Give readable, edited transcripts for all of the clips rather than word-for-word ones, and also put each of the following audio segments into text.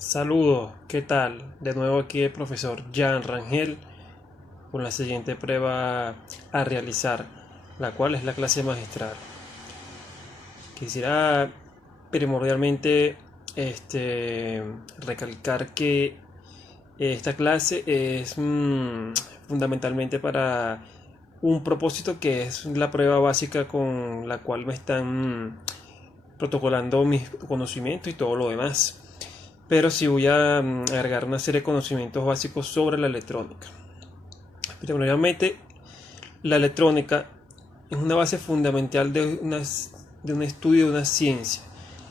Saludos, ¿qué tal? De nuevo aquí el profesor Jan Rangel con la siguiente prueba a realizar, la cual es la clase magistral. Quisiera primordialmente recalcar que esta clase es fundamentalmente para un propósito que es la prueba básica con la cual me están protocolando mis conocimientos y todo lo demás. Pero sí voy a agregar una serie de conocimientos básicos sobre la electrónica. Primeramente, la electrónica es una base fundamental de un estudio de una ciencia,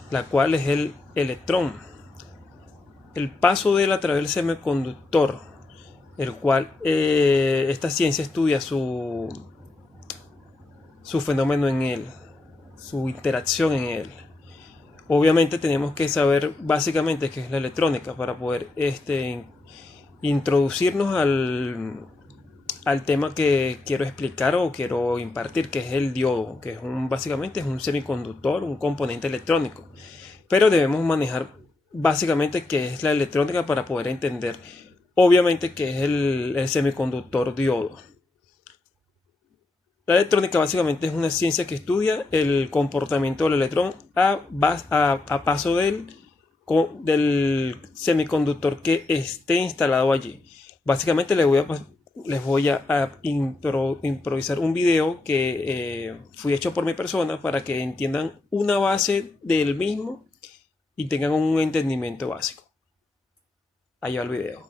la cual es el electrón. El paso de él a través del semiconductor, el cual esta ciencia estudia su fenómeno en él, su interacción en él. Obviamente tenemos que saber básicamente qué es la electrónica para poder introducirnos al tema que quiero explicar o quiero impartir, que es el diodo, que es básicamente es un semiconductor, un componente electrónico. Pero debemos manejar básicamente qué es la electrónica para poder entender, obviamente, qué es el semiconductor diodo. La electrónica básicamente es una ciencia que estudia el comportamiento del electrón a paso del semiconductor que esté instalado allí. Básicamente les voy a improvisar un video que fui hecho por mi persona para que entiendan una base del mismo y tengan un entendimiento básico. Allá va el video.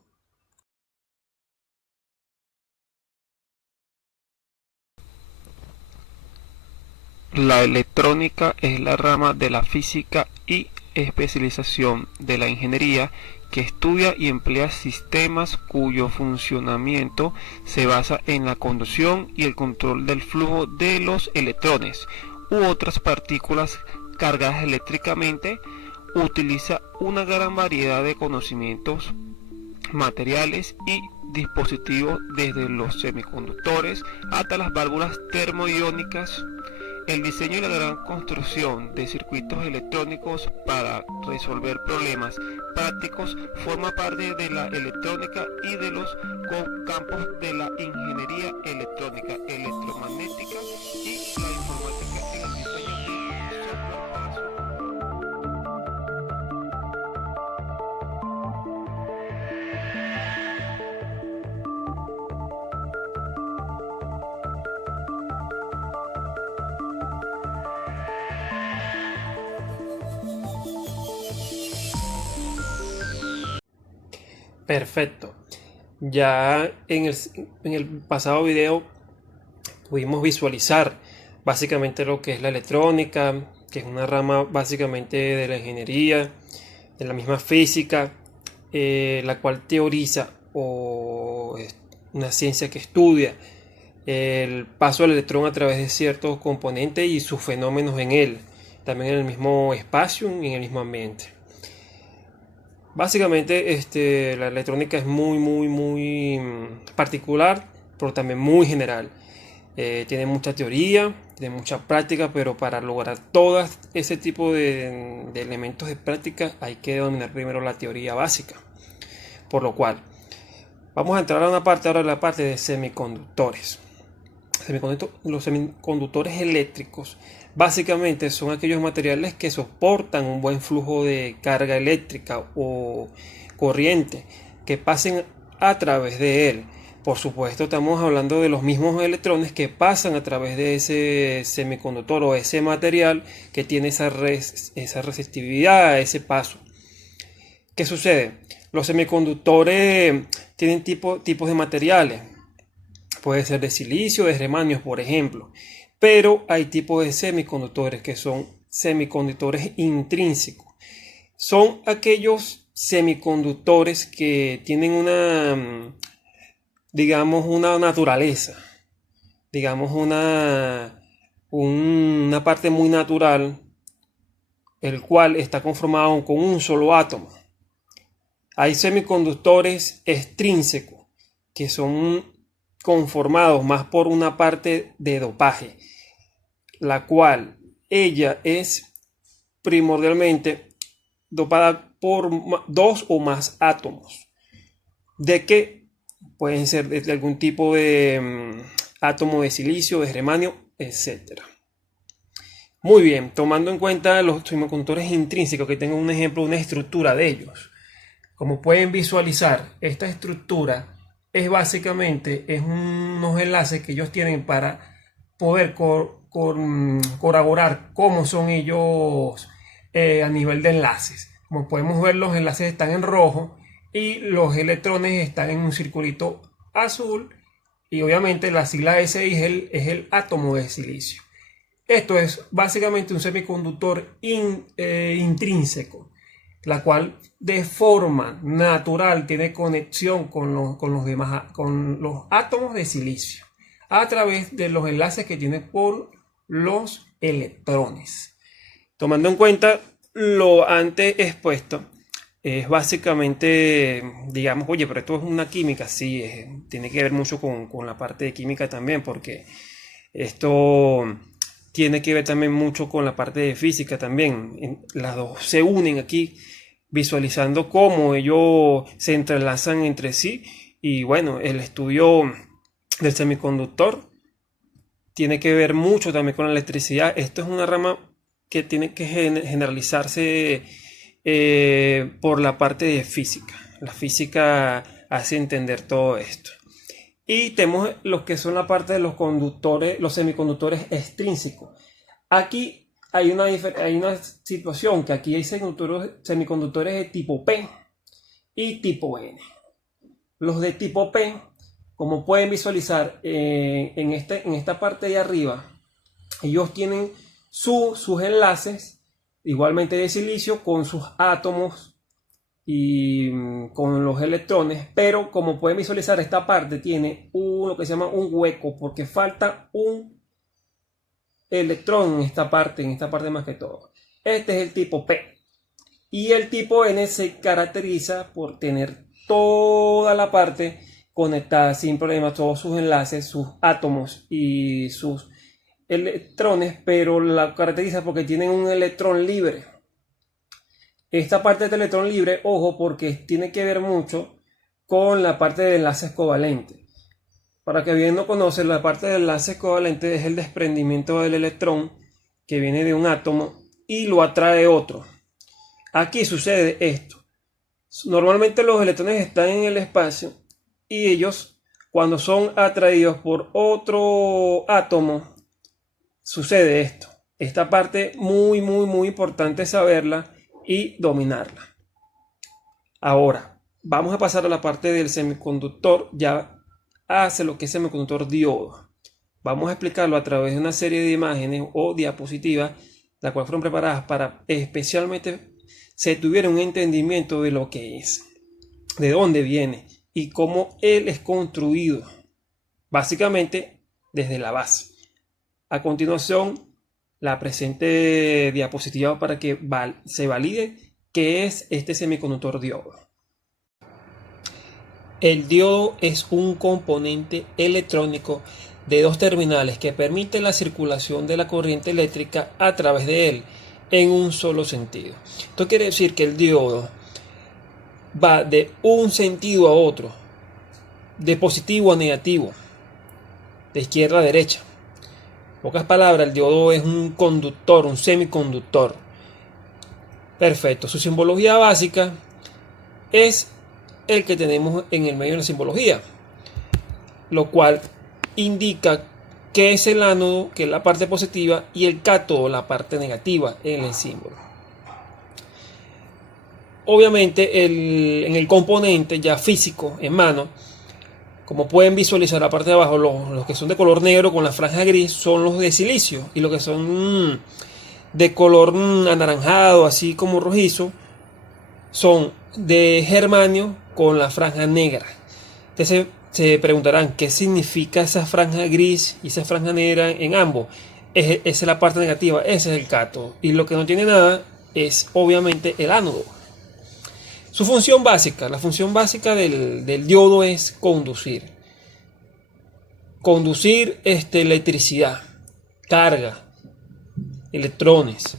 La electrónica es la rama de la física y especialización de la ingeniería que estudia y emplea sistemas cuyo funcionamiento se basa en la conducción y el control del flujo de los electrones u otras partículas cargadas eléctricamente. Utiliza una gran variedad de conocimientos, materiales y dispositivos, desde los semiconductores hasta las válvulas termoiónicas. El diseño y la gran construcción de circuitos electrónicos para resolver problemas prácticos forma parte de la electrónica y de los campos de la ingeniería electrónica, electromagnética y la informática en el diseño de software para su. Perfecto. Ya en el pasado video pudimos visualizar básicamente lo que es la electrónica, que es una rama básicamente de la ingeniería, de la misma física, la cual teoriza o es una ciencia que estudia el paso del electrón a través de ciertos componentes y sus fenómenos en él, también en el mismo espacio y en el mismo ambiente. Básicamente, la electrónica es muy particular, pero también muy general. Tiene mucha teoría, tiene mucha práctica, pero para lograr todo ese tipo de elementos de práctica hay que dominar primero la teoría básica. Por lo cual, vamos a entrar a una parte ahora, la parte de semiconductores. Los semiconductores eléctricos básicamente son aquellos materiales que soportan un buen flujo de carga eléctrica o corriente que pasen a través de él. Por supuesto, estamos hablando de los mismos electrones que pasan a través de ese semiconductor o ese material que tiene esa resistividad a ese paso. ¿Qué sucede? Los semiconductores tienen tipos de materiales. Puede ser de silicio, de germanio, por ejemplo. Pero hay tipos de semiconductores que son semiconductores intrínsecos. Son aquellos semiconductores que tienen digamos, una naturaleza, digamos, una parte muy natural, el cual está conformado con un solo átomo. Hay semiconductores extrínsecos que son conformados más por una parte de dopaje, la cual ella es primordialmente dopada por dos o más átomos, de que pueden ser de algún tipo de átomo de silicio, de germanio, etc. Muy bien, tomando en cuenta los semiconductores intrínsecos, que tengo un ejemplo, una estructura de ellos. Como pueden visualizar, esta estructura es básicamente unos enlaces que ellos tienen para poder corroborar cómo son ellos a nivel de enlaces. Como podemos ver, los enlaces están en rojo y los electrones están en un circulito azul, y obviamente la sigla SI es el átomo de silicio. Esto es básicamente un semiconductor intrínseco, la cual de forma natural tiene conexión con los átomos de silicio a través de los enlaces que tiene por los electrones. Tomando en cuenta lo antes expuesto, es básicamente, digamos, oye, pero esto es una química, sí, tiene que ver mucho con la parte de química también, porque esto tiene que ver también mucho con la parte de física también. Las dos se unen aquí, visualizando cómo ellos se entrelazan entre sí. Y bueno, el estudio del semiconductor tiene que ver mucho también con la electricidad. Esto es una rama que tiene que generalizarse por la parte de física. La física hace entender todo esto. Y tenemos los que son la parte de los conductores, los semiconductores extrínsecos. Aquí hay una situación, que aquí hay semiconductores de tipo P y tipo N. Los de tipo P, como pueden visualizar en esta parte de arriba, ellos tienen sus enlaces igualmente de silicio con sus átomos y con los electrones, pero como pueden visualizar, esta parte tiene lo que se llama un hueco, porque falta un electrón en esta parte más que todo. Este es el tipo P, y el tipo N se caracteriza por tener toda la parte conectada sin problema, todos sus enlaces, sus átomos y sus electrones, pero la caracteriza porque tienen un electrón libre. Esta parte del electrón libre, ojo, porque tiene que ver mucho con la parte de enlaces covalentes. Para que bien no conocen, la parte de enlaces covalentes es el desprendimiento del electrón que viene de un átomo y lo atrae otro. Aquí sucede esto. Normalmente los electrones están en el espacio y ellos, cuando son atraídos por otro átomo, sucede esto. Esta parte muy importante saberla y dominarla. Ahora vamos a pasar a la parte del semiconductor, ya hace lo que es semiconductor diodo. Vamos a explicarlo a través de una serie de imágenes o diapositivas, las cuales fueron preparadas para especialmente se tuviera un entendimiento de lo que es, de dónde viene y cómo él es construido, básicamente desde la base. A continuación, la presente diapositiva para que se valide qué es este semiconductor diodo. El diodo es un componente electrónico de dos terminales que permite la circulación de la corriente eléctrica a través de él en un solo sentido. Esto quiere decir que el diodo va de un sentido a otro, de positivo a negativo, de izquierda a derecha. En pocas palabras, el diodo es un conductor, un semiconductor. Perfecto. Su simbología básica es el que tenemos en el medio de la simbología, lo cual indica que es el ánodo, que es la parte positiva, y el cátodo, la parte negativa en el símbolo. Obviamente en el componente ya físico en mano, como pueden visualizar la parte de abajo, los que son de color negro con la franja gris son los de silicio, y los que son de color anaranjado, así como rojizo, son de germanio con la franja negra. Entonces se preguntarán qué significa esa franja gris y esa franja negra en ambos. Esa es la parte negativa, ese es el cátodo, y lo que no tiene nada es obviamente el ánodo. Su función básica, la función básica del diodo es conducir electricidad, carga, electrones.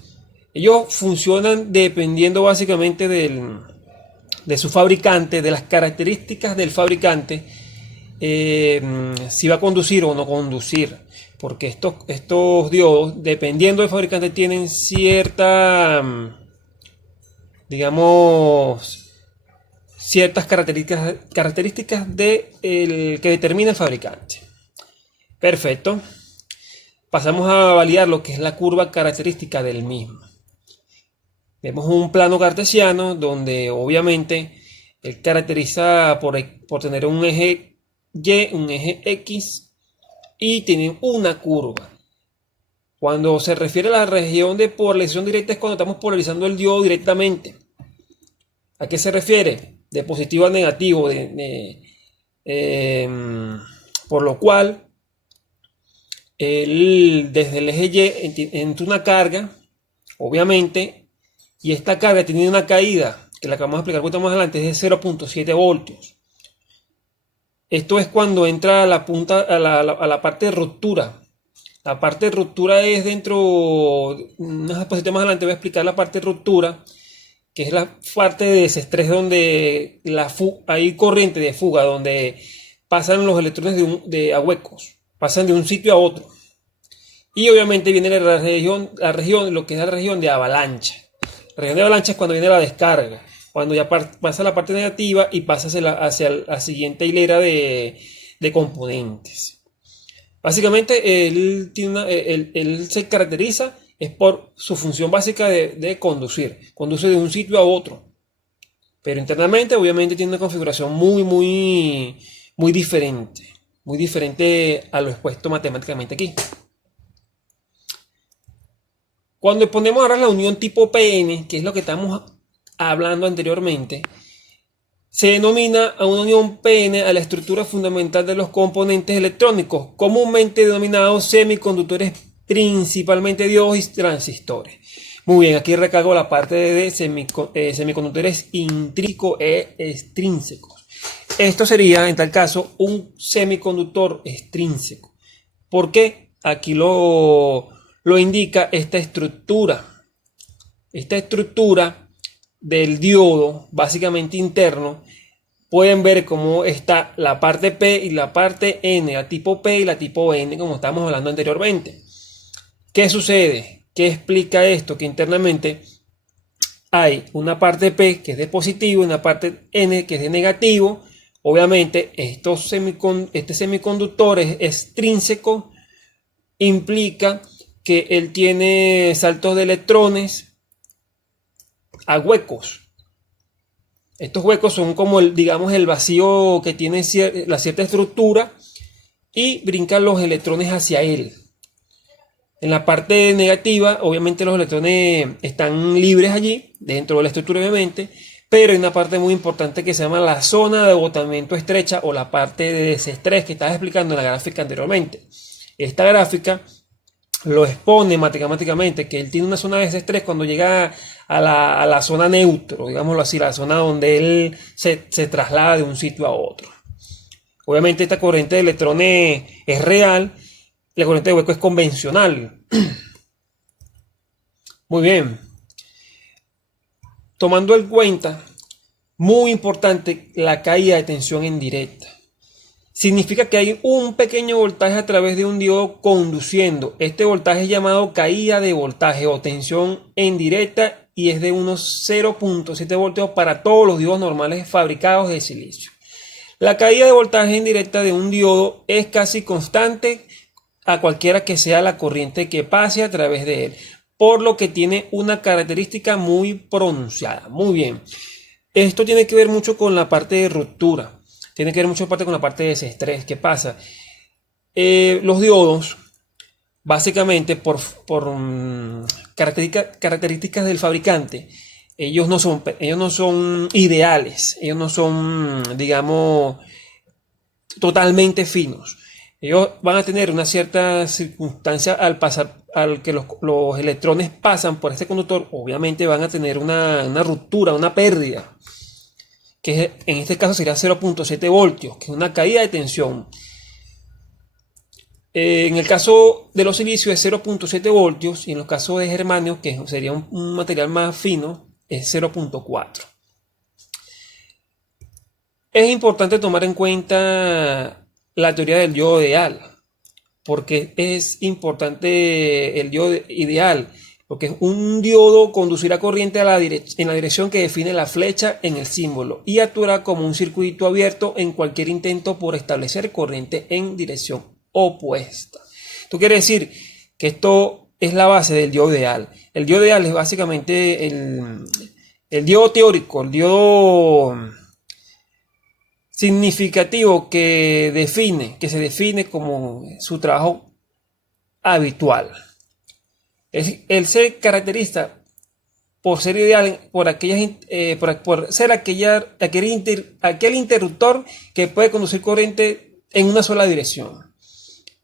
Ellos funcionan dependiendo básicamente de su fabricante, de las características del fabricante, si va a conducir o no conducir. Porque estos diodos, dependiendo del fabricante, tienen cierta, digamos, ciertas características que determina el fabricante. Perfecto. Pasamos a validar lo que es la curva característica del mismo. Vemos un plano cartesiano donde obviamente él caracteriza por tener un eje Y, un eje X y tiene una curva. Cuando se refiere a la región de polarización directa es cuando estamos polarizando el diodo directamente. ¿A qué se refiere? De positivo a negativo. Por lo cual, desde el eje Y entra una carga, obviamente, y esta carga tiene una caída, que la que vamos a explicar un poquito más adelante, es de 0.7 voltios. Esto es cuando entra a la punta, a la parte de ruptura. La parte de ruptura es dentro, unas diapositivas más adelante voy a explicar la parte de ruptura, que es la parte de desestrés donde hay corriente de fuga, donde pasan los electrones a huecos, pasan de un sitio a otro. Y obviamente viene la región, lo que es la región de avalancha. La región de avalancha es cuando viene la descarga, cuando ya pasa la parte negativa y pasa hacia la siguiente hilera de componentes. Básicamente él se caracteriza es por su función básica de conducir. Conduce de un sitio a otro. Pero internamente obviamente tiene una configuración muy diferente. Muy diferente a lo expuesto matemáticamente aquí. Cuando ponemos ahora la unión tipo PN, que es lo que estamos hablando anteriormente, se denomina a una unión PN a la estructura fundamental de los componentes electrónicos, comúnmente denominados semiconductores, principalmente diodos y transistores. Muy bien, aquí recargo la parte de semiconductores intrínsecos e extrínsecos. Esto sería, en tal caso, un semiconductor extrínseco. ¿Por qué? Aquí lo indica esta estructura. Esta estructura del diodo, básicamente interno, pueden ver cómo está la parte P y la parte N, la tipo P y la tipo N, como estábamos hablando anteriormente. ¿Qué sucede? ¿Qué explica esto? Que internamente hay una parte P que es de positivo y una parte N que es de negativo. Obviamente, este semiconductor es extrínseco, implica que él tiene saltos de electrones a huecos. Estos huecos son como digamos el vacío que tiene la cierta estructura y brincan los electrones hacia él. En la parte negativa, obviamente los electrones están libres allí, dentro de la estructura obviamente, pero hay una parte muy importante que se llama la zona de agotamiento estrecha o la parte de desestrés que estaba explicando en la gráfica anteriormente. Esta gráfica lo expone matemáticamente, que él tiene una zona de desestrés cuando llega a la zona neutro, digámoslo así, la zona donde él se traslada de un sitio a otro. Obviamente esta corriente de electrones es real, la corriente de hueco es convencional. Muy bien. Tomando en cuenta, muy importante, la caída de tensión en directa. Significa que hay un pequeño voltaje a través de un diodo conduciendo. Este voltaje es llamado caída de voltaje o tensión en directa y es de unos 0.7 voltios para todos los diodos normales fabricados de silicio. La caída de voltaje en directa de un diodo es casi constante a cualquiera que sea la corriente que pase a través de él, por lo que tiene una característica muy pronunciada. Muy bien. Esto tiene que ver mucho con la parte de ruptura. Tiene que ver mucho con la parte de desestrés. ¿Qué pasa? Los diodos, básicamente por características del fabricante, ellos no son ideales, ellos no son, digamos, totalmente finos. Ellos van a tener una cierta circunstancia al que los electrones pasan por este conductor, obviamente van a tener una ruptura, una pérdida, que en este caso sería 0.7 voltios, que es una caída de tensión. En el caso de los silicios es 0.7 voltios y en los casos de germanio, que sería un material más fino, es 0.4. Es importante tomar en cuenta la teoría del diodo ideal, porque es importante el diodo ideal, porque un diodo conducirá corriente en la dirección que define la flecha en el símbolo y actuará como un circuito abierto en cualquier intento por establecer corriente en dirección opuesta. Esto quiere decir que esto es la base del diodo ideal. El diodo ideal es básicamente el diodo teórico, el diodo significativo que se define como su trabajo habitual. Él se caracteriza por ser ideal, por ser aquel interruptor que puede conducir corriente en una sola dirección.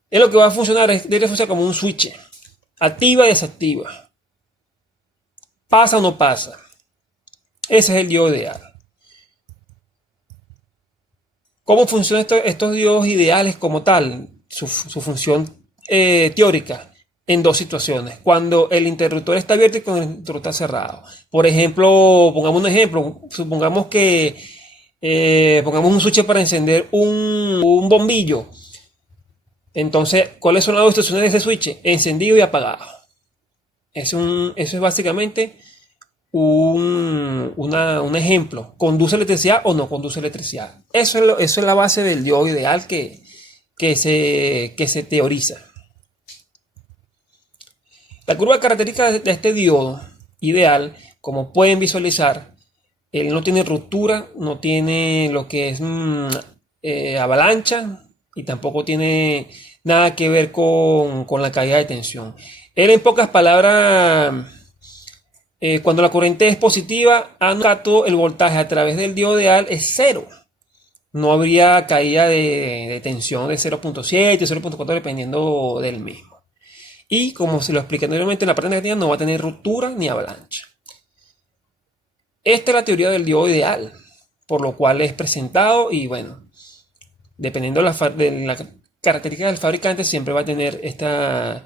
Es lo que va a funcionar, debe funcionar como un switch, activa y desactiva, pasa o no pasa. Ese es el diodo ideal. ¿Cómo funcionan estos diodos ideales como tal? Su función teórica en dos situaciones. Cuando el interruptor está abierto y cuando el interruptor está cerrado. Por ejemplo, pongamos un ejemplo. Supongamos que pongamos un switch para encender un bombillo. Entonces, ¿cuáles son las dos instrucciones de ese switch? Encendido y apagado. Eso es básicamente un ejemplo. ¿Conduce electricidad o no conduce electricidad? Eso es la base del diodo ideal que se teoriza. La curva característica de este diodo ideal, como pueden visualizar, él no tiene ruptura, no tiene lo que es avalancha y tampoco tiene nada que ver con la caída de tensión. Él, en pocas palabras, cuando la corriente es positiva, el voltaje a través del diodo ideal es cero. No habría caída de tensión de 0.7, 0.4 dependiendo del mismo. Y como se lo expliqué anteriormente, en la parte negativa no va a tener ruptura ni avalancha. Esta es la teoría del diodo ideal, por lo cual es presentado y bueno, dependiendo de la característica del fabricante, siempre va a tener esta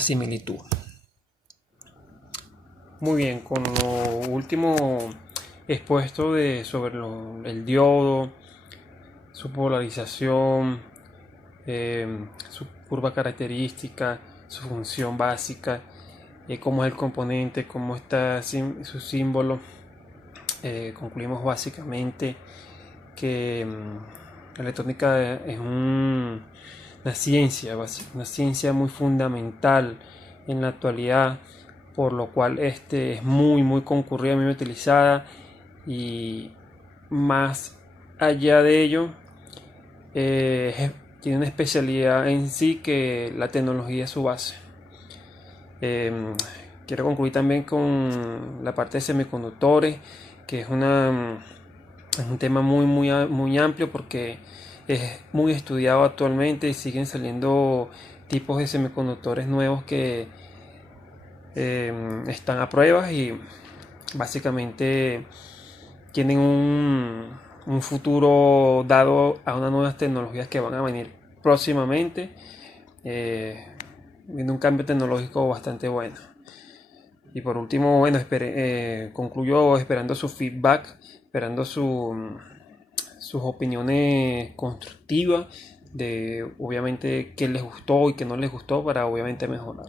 similitud. Muy bien, con lo último expuesto sobre el diodo, su polarización, su curva característica, su función básica, cómo es el componente, cómo está su símbolo, concluimos básicamente que la electrónica es una ciencia muy fundamental en la actualidad, por lo cual es muy concurrida, muy utilizada, y más allá de ello tiene una especialidad en sí que la tecnología es su base. Quiero concluir también con la parte de semiconductores, que es un tema muy amplio porque es muy estudiado actualmente y siguen saliendo tipos de semiconductores nuevos que están a pruebas y básicamente tienen un futuro dado a unas nuevas tecnologías que van a venir próximamente, viendo un cambio tecnológico bastante bueno. Y por último, bueno, concluyo esperando su feedback, esperando sus opiniones constructivas de obviamente qué les gustó y qué no les gustó para obviamente mejorar.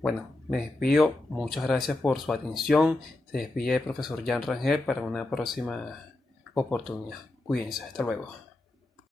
Bueno, me despido, muchas gracias por su atención. Se despide el profesor Jan Rangel para una próxima oportunidad. Cuídense, hasta luego.